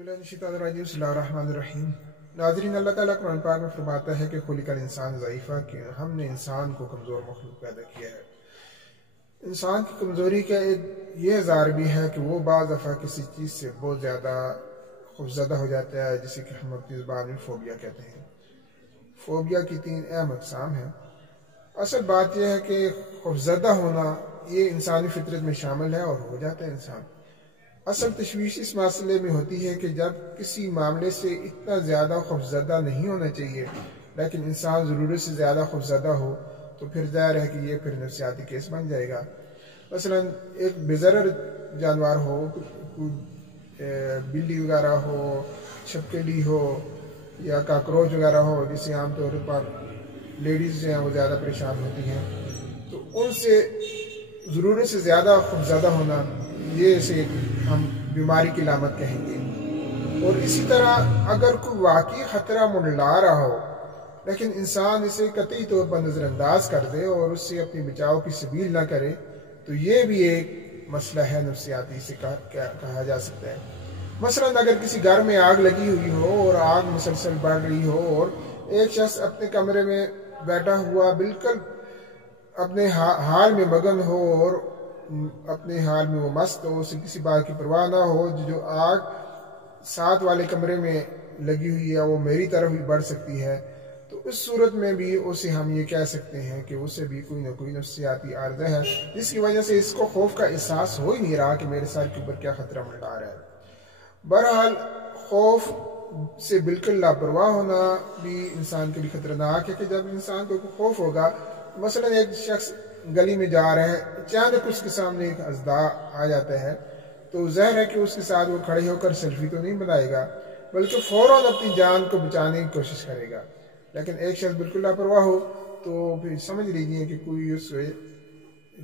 बिस्मिल्लाहिर्रहमानिर्रहीम। नाज़रीन, अल्लाह ताला कुरान पाक में फरमाता है कि खुलिकल इंसान ज़ईफ़ा, कि हमने इंसान को कमज़ोर मखलूक पैदा किया है। इंसान की कमज़ोरी का एक ये इज़हार भी है कि वो बाज़ दफ़ा किसी चीज़ से बहुत ज़्यादा खौफज़दा हो जाता है, जिसे कि हम अपनी ज़ुबान में फ़ोबिया कहते हैं। फ़ोबिया की 3 अहम अक़साम हैं। असल बात यह है कि खौफज़दा होना ये इंसानी फितरत में शामिल है और हो जाता है इंसान। असल तशवीश इस मसले में होती है कि जब किसी मामले से इतना ज़्यादा खौफज़दा नहीं होना चाहिए, लेकिन इंसान ज़रूरत से ज़्यादा खौफज़दा हो, तो फिर ज़ाहिर है कि ये फिर नफ्सियाती केस बन जाएगा। मसलन एक बेज़रर जानवर हो, बिल्ली वगैरह हो, छिपकली हो या काकरोच वगैरह हो, जिससे आमतौर पर लेडीज़ जो हैं वो ज़्यादा परेशान होती हैं, तो उनसे ज़रूरत से ज़्यादा खौफज़दा होना, ये इसे हम बीमारी की लामत कहेंगे। और इसी तरह अगर कोई वाकई ख़तरा मंडला रहा हो, लेकिन इंसान इसे कतई तौर पर नज़रअंदाज कर दे और उससे अपनी बचाव की सबील ना करे, तो ये भी एक मसला है नफ्सियाती से कहा जा सकता है। मसलन अगर किसी घर में आग लगी हुई हो और आग मुसलसल बढ़ रही हो और एक शख्स अपने कमरे में बैठा हुआ बिल्कुल अपने हाल में मगन हो और अपने हाल में वो मस्त हो, उसे किसी बात की परवाह ना हो, जो आग साथ वाले कमरे में लगी हुई है वो मेरी तरफ भी बढ़ सकती है, तो उस सूरत में भी उसे हम ये कह सकते हैं कि उसे भी कोई ना कोई नफ्सियाती आर्ज़ा है, जिसकी वजह से इसको खौफ का एहसास हो ही नहीं रहा कि मेरे सर के ऊपर क्या खतरा मंडरा रहा है। बहरहाल खौफ से बिल्कुल लापरवाह होना भी इंसान के लिए खतरनाक है कि जब इंसान को खौफ होगा, मसलन एक शख्स गली में जा रहा है, अचानक उसके सामने एक अज़दा आ जाता है, तो ज़ाहिर है कि उसके साथ वो खड़े होकर सेल्फी तो नहीं बनाएगा, बल्कि फ़ौरन अपनी जान को बचाने की कोशिश करेगा। लेकिन एक शख्स बिल्कुल लापरवाह हो तो फिर समझ लीजिए कि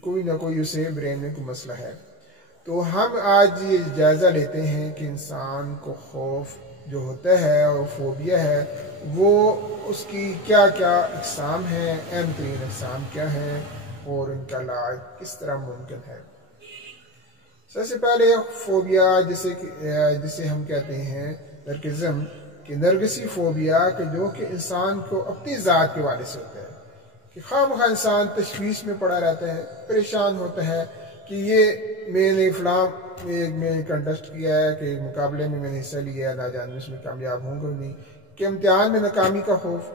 कोई ना कोई उसे ब्रेन में कोई मसला है। तो हम आज ये जायज़ा लेते हैं कि इंसान को खौफ जो होता है और फोबिया है, वो उसकी क्या क्या अक़साम हैं, अहम तरीन अक़साम क्या हैं और इनका इलाज किस तरह मुमकिन है। सबसे पहले फोबिया जिसे हम कहते हैं नर्गिज़म, कि नरगिसी फोबिया कि जो कि इंसान को अपनी ज़ात के वाले से होता है, कि खामखा इंसान तशवीश में पड़ा रहता है, परेशान होता है कि ये मैंने फलां में कंटेस्ट किया है कि मुकाबले में मैंने हिस्सा लिया है, ना जाने उसमें कामयाब होंगे नहीं, कि इम्तिहान में नाकामी का खौफ,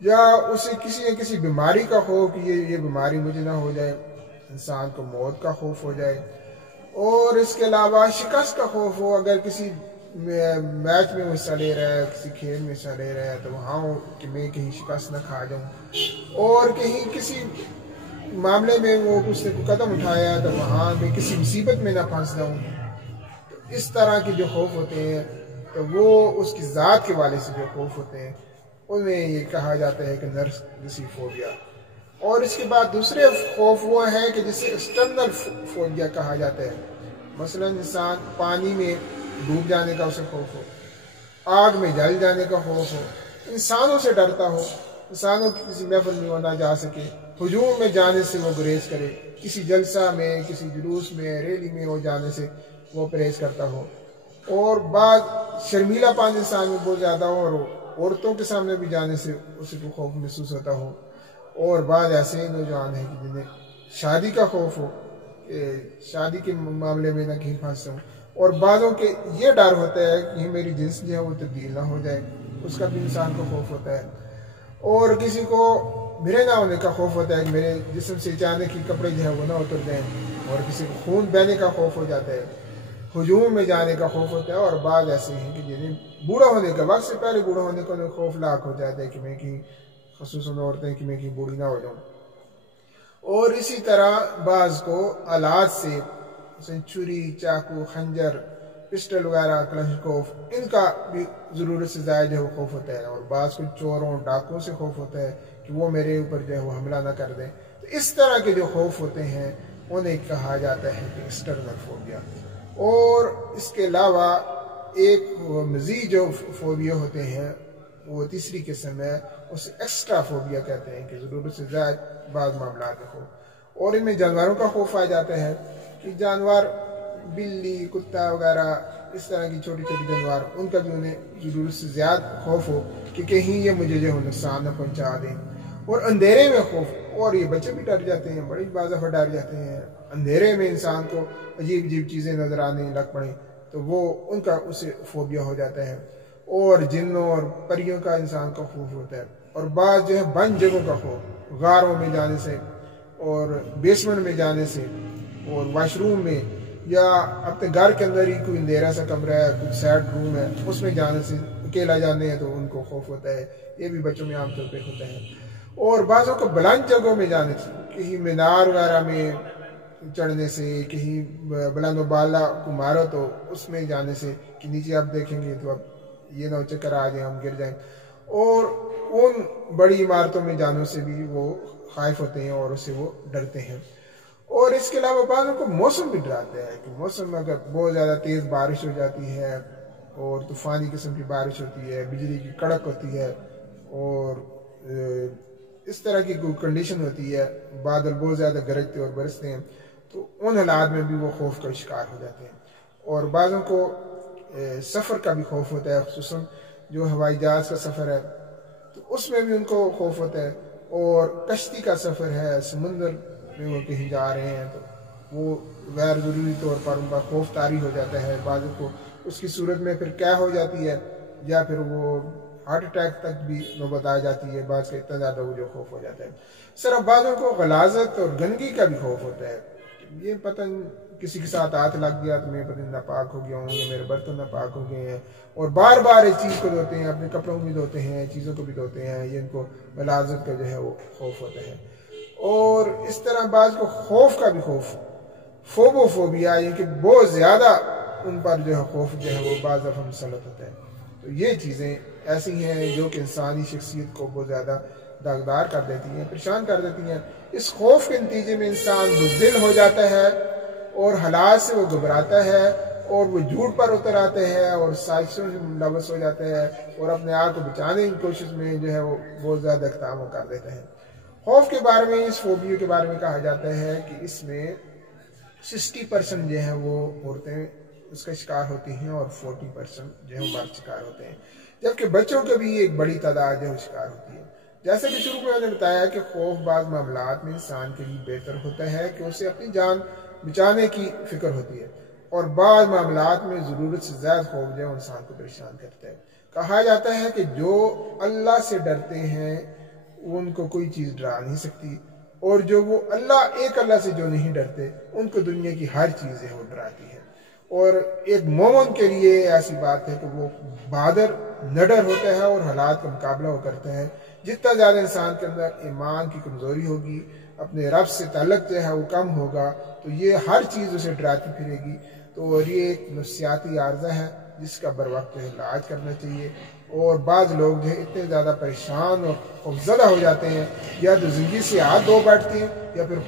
या उसे किसी न किसी बीमारी का खौफ कि ये बीमारी मुझे ना हो जाए, इंसान को मौत का खौफ हो जाए, और इसके अलावा शिकस्त का खौफ हो, अगर किसी मैच में हिस्सा ले रहा है, किसी खेल में हिस्सा ले रहा है, तो वहाँ हो कि मैं कहीं शिकस्त ना खा जाऊँ, और कहीं किसी मामले में वो उसने कदम उठाया तो वहाँ मैं किसी मुसीबत में ना फंस जाऊँ। तो इस तरह के जो खौफ होते हैं, तो वो उसकी ज़ात के वाले से जो खौफ होते हैं, उन्हें ये कहा जाता है कि नर्गिसी फोबिया। और इसके बाद दूसरे खौफ वो हैं कि जिसे एक्सटर्नल फोबिया कहा जाता है। मसलन इंसान पानी में डूब जाने का उसे खौफ हो, आग में जल जाने का खौफ हो, इंसानों से डरता हो, इंसानों की किसी महफिल में वो ना जा सके, हुजूम में जाने से वो गुरेज करे, किसी जलसा में, किसी जुलूस में, रैली में वो जाने से वो परहेज करता हो, और बाद शर्मीलापन इंसान में बहुत ज़्यादा हो और औरतों के सामने भी जाने से उसे को खौफ महसूस होता हो, और बाद ऐसे ही नौजवान हैं कि जिन्हें शादी का खौफ हो, शादी के मामले में ना कहीं फंस जाऊँ, और बालों के ये डर होता है कि मेरी जिन्स जो है वो तब्दील ना हो जाए, उसका भी इंसान को खौफ होता है, और किसी को मेरे ना होने का खौफ होता है कि मेरे जिस्म से अचानक ही कपड़े जो है वो ना उतर जाएँ, और किसी को खून बहने का खौफ हो जाता है, हुजूम में जाने का खौफ होता है, और बाद ऐसे हैं कि जिन्हें बूढ़ा होने का वक्त से पहले बूढ़ा होने का उन्हें खौफ लाक हो जाता है कि मैं कहीं ख़ुसूसन औरतें कि मैं कहीं बूढ़ी ना हो जाऊँ। और इसी तरह बाज़ को आलात से छुरी, चाकू, खंजर, पिस्टल वगैरह, क्लशकोफ, इनका भी ज़रूरत से ज़्यादा जो खौफ होता है, और बाज़ को चोरों डाकुओं से खौफ होता है कि वो मेरे ऊपर जो है वो हमला ना कर दें। तो इस तरह के जो खौफ होते हैं उन्हें कहा जाता है कि एक्सटर्नल फोबिया। और इसके अलावा एक मज़ीद जो फोबिया होते हैं वो तीसरी किस्म है, उसे एक्स्ट्रा फोबिया कहते हैं, कि ज़रूरत से ज़्यादा बाज़ मामला में हो, और इनमें जानवरों का खौफ आ जाता है कि जानवर बिल्ली, कुत्ता वगैरह اس طرح کی چھوٹی چھوٹی جانور، ان کا بھی انہیں ضرورت سے زیادہ خوف ہو کہ کہیں یہ مجھے جو ہے نقصان نہ پہنچا دیں، اور اندھیرے میں خوف، اور یہ بچے بھی ڈر جاتے ہیں، بڑی بعض دفعہ ڈر جاتے ہیں، اندھیرے میں انسان کو عجیب عجیب چیزیں نظر آنے لگ پڑیں تو وہ ان کا اسے فوبیا ہو جاتا ہے، اور جنوں اور پریوں کا انسان کا خوف ہوتا ہے، اور بعض جو ہے بند جگہوں کا خوف، غاروں میں جانے سے اور بیسمنٹ میں جانے سے اور واش روم میں، یا اپنے گھر کے اندر ہی کوئی اندھیرا سا کمرہ ہے، کوئی سیڈ روم ہے، اس میں جانے سے، اکیلا جانے ہیں تو ان کو خوف ہوتا ہے، یہ بھی بچوں میں عام طور پہ ہوتا ہے، اور بعضوں کو بلند جگہوں میں جانے سے، کہیں مینار وغیرہ میں چڑھنے سے، کہیں بلند و بالا کو مارو تو اس میں جانے سے کہ نیچے آپ دیکھیں گے تو اب یہ نہ چکر آ جائیں، ہم گر جائیں، اور ان بڑی عمارتوں میں جانے سے بھی وہ خائف ہوتے ہیں اور اسے وہ ڈرتے ہیں۔ اور اس کے علاوہ بعضوں کو موسم بھی ڈراتا ہے کہ موسم میں اگر بہت زیادہ تیز بارش ہو جاتی ہے اور طوفانی قسم کی بارش ہوتی ہے، بجلی کی کڑک ہوتی ہے، اور اس طرح کی کوئی کنڈیشن ہوتی ہے، بادل بہت زیادہ گرجتے اور برستے ہیں، تو ان حالات میں بھی وہ خوف کا شکار ہو جاتے ہیں۔ اور بعضوں کو سفر کا بھی خوف ہوتا ہے، خصوصاً جو ہوائی جہاز کا سفر ہے تو اس میں بھی ان کو خوف ہوتا ہے، اور کشتی کا سفر ہے، سمندر میں وہ کہیں جا رہے ہیں تو وہ غیر ضروری طور پر ان کا خوف طاری ہو جاتا ہے، بعضوں کو اس کی صورت میں پھر کیا ہو جاتی ہے، یا پھر وہ ہارٹ اٹیک تک بھی نوبت آ جاتی ہے، بعض کا اتنا زیادہ وہ جو خوف ہو جاتا ہے۔ صرف بعضوں کو غلاظت اور گندگی کا بھی خوف ہوتا ہے، یہ پتہ کسی کے ساتھ ہاتھ لگ گیا تو میں پتہ ناپاک ہو گیا ہوں، یا میرے برتن ناپاک ہو گئے ہیں، اور بار بار اس چیز کو دھوتے ہیں، اپنے کپڑوں بھی دھوتے ہیں، چیزوں کو بھی دھوتے ہیں، یہ ان کو غلاظت کا جو ہے وہ خوف ہوتا ہے۔ اور اس طرح بعض کو خوف کا بھی خوف، فوبوفوبیا، یہ کہ بہت زیادہ ان پر جو ہے خوف جو ہے وہ بعض دفعہ مسلط ہوتا ہے۔ تو یہ چیزیں ایسی ہیں جو کہ انسانی شخصیت کو بہت زیادہ داغدار کر دیتی ہیں، پریشان کر دیتی ہیں۔ اس خوف کے نتیجے میں انسان بزدل ہو جاتا ہے، اور حالات سے وہ گھبراتا ہے، اور وہ جھوٹ پر اتر آتے ہیں، اور سازشوں سے ملوث ہو جاتے ہیں، اور اپنے آپ کو بچانے کی کوشش میں جو ہے وہ بہت زیادہ اقدام کر دیتے ہیں۔ خوف کے بارے میں، اس فوبیا کے بارے میں کہا جاتا ہے کہ اس میں 60% جو ہے وہ عورتیں اس کا شکار ہوتی ہیں، اور 40% جو ہے وہ مرد شکار ہوتے ہیں، جبکہ بچوں کے بھی ایک بڑی تعداد جو ہے شکار ہوتی ہے۔ جیسا کہ شروع میں میں نے بتایا کہ خوف بعض معاملات میں انسان کے لیے بہتر ہوتا ہے کہ اسے اپنی جان بچانے کی فکر ہوتی ہے، اور بعض معاملات میں ضرورت سے زیادہ خوف جو ہے انسان کو پریشان کرتا ہے۔ کہا جاتا ہے کہ جو اللہ سے ڈرتے ہیں ان کو کوئی چیز ڈرا نہیں سکتی، اور جو وہ ایک اللہ سے جو نہیں ڈرتے ان کو دنیا کی ہر چیز ہے وہ ڈراتی ہے۔ اور ایک مومن کے لیے ایسی بات ہے کہ وہ بہادر نڈر ہوتا ہے اور حالات کا مقابلہ وہ کرتا ہے۔ جتنا زیادہ انسان کے اندر ایمان کی کمزوری ہوگی، اپنے رب سے تعلق جو ہے وہ کم ہوگا، تو یہ ہر چیز اسے ڈراتی پھرے گی۔ تو یہ ایک نفسیاتی عارضہ ہے جس کا بر وقت علاج کرنا چاہیے۔ اور بعض لوگ جو ہے اتنے زیادہ پریشان اور خوفزدہ ہو جاتے ہیں، یا تو زندگی سے ہاتھ دھو بیٹھتے ہیں، یا پھر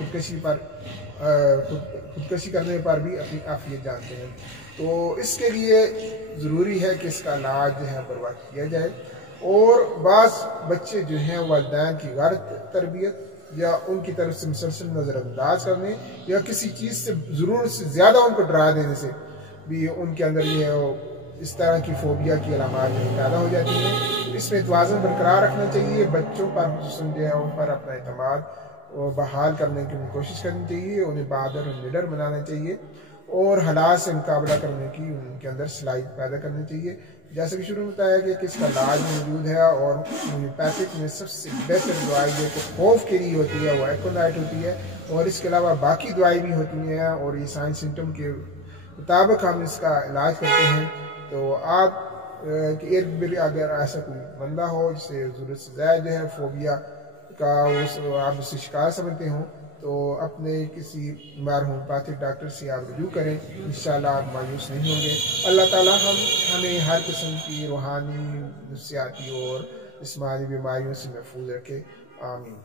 خودکشی کرنے پر بھی اپنی عافیت جانتے ہیں۔ تو اس کے لیے ضروری ہے کہ اس کا علاج جو ہے بر وقت کیا جائے، اور بعض بچے جو ہیں والدین کی غلط تربیت یا ان کی طرف سے مسلسل نظر انداز کرنے، یا کسی چیز سے ضرورت سے زیادہ ان کو ڈرا دینے سے بھی ان کے اندر یہ اس طرح کی فوبیا کی علامات پیدا ہو جاتی ہیں۔ اس میں توازن برقرار رکھنا چاہیے، بچوں پر خصوصاً جو ہے ان پر اپنا اعتماد بحال کرنے کی کوشش کرنی چاہیے، انہیں بہادر اور نڈر بنانا چاہیے، اور حالات سے مقابلہ کرنے کی ان کے اندر صلاحیت پیدا کرنی چاہیے۔ جیسے کہ شروع میں بتایا گیا کہ اس کا علاج موجود ہے، اور ہومیوپیتھک میں سب سے بہتر دوائی جو کہ خوف کے لیے ہوتی ہے وہ ایکونائٹ ہوتی ہے، اور اس کے علاوہ باقی دوائی بھی ہوتی ہیں، اور یہ سائنس سمٹم کے مطابق ہم اس کا علاج کرتے ہیں۔ تو آپ کے ارد گرد اگر ایسا کوئی بندہ ہو جسے ضرورت سے زیادہ جو ہے فوبیا کا آپ اسے شکار سمجھتے ہوں، تو اپنے کسی ہومیوپیتھک ڈاکٹر سے آپ رجوع کریں، انشاءاللہ آپ مایوس نہیں ہوں گے۔ اللہ تعالی ہمیں ہر قسم کی روحانی، نفسیاتی اور جسمانی بیماریوں سے محفوظ رکھے، آمین۔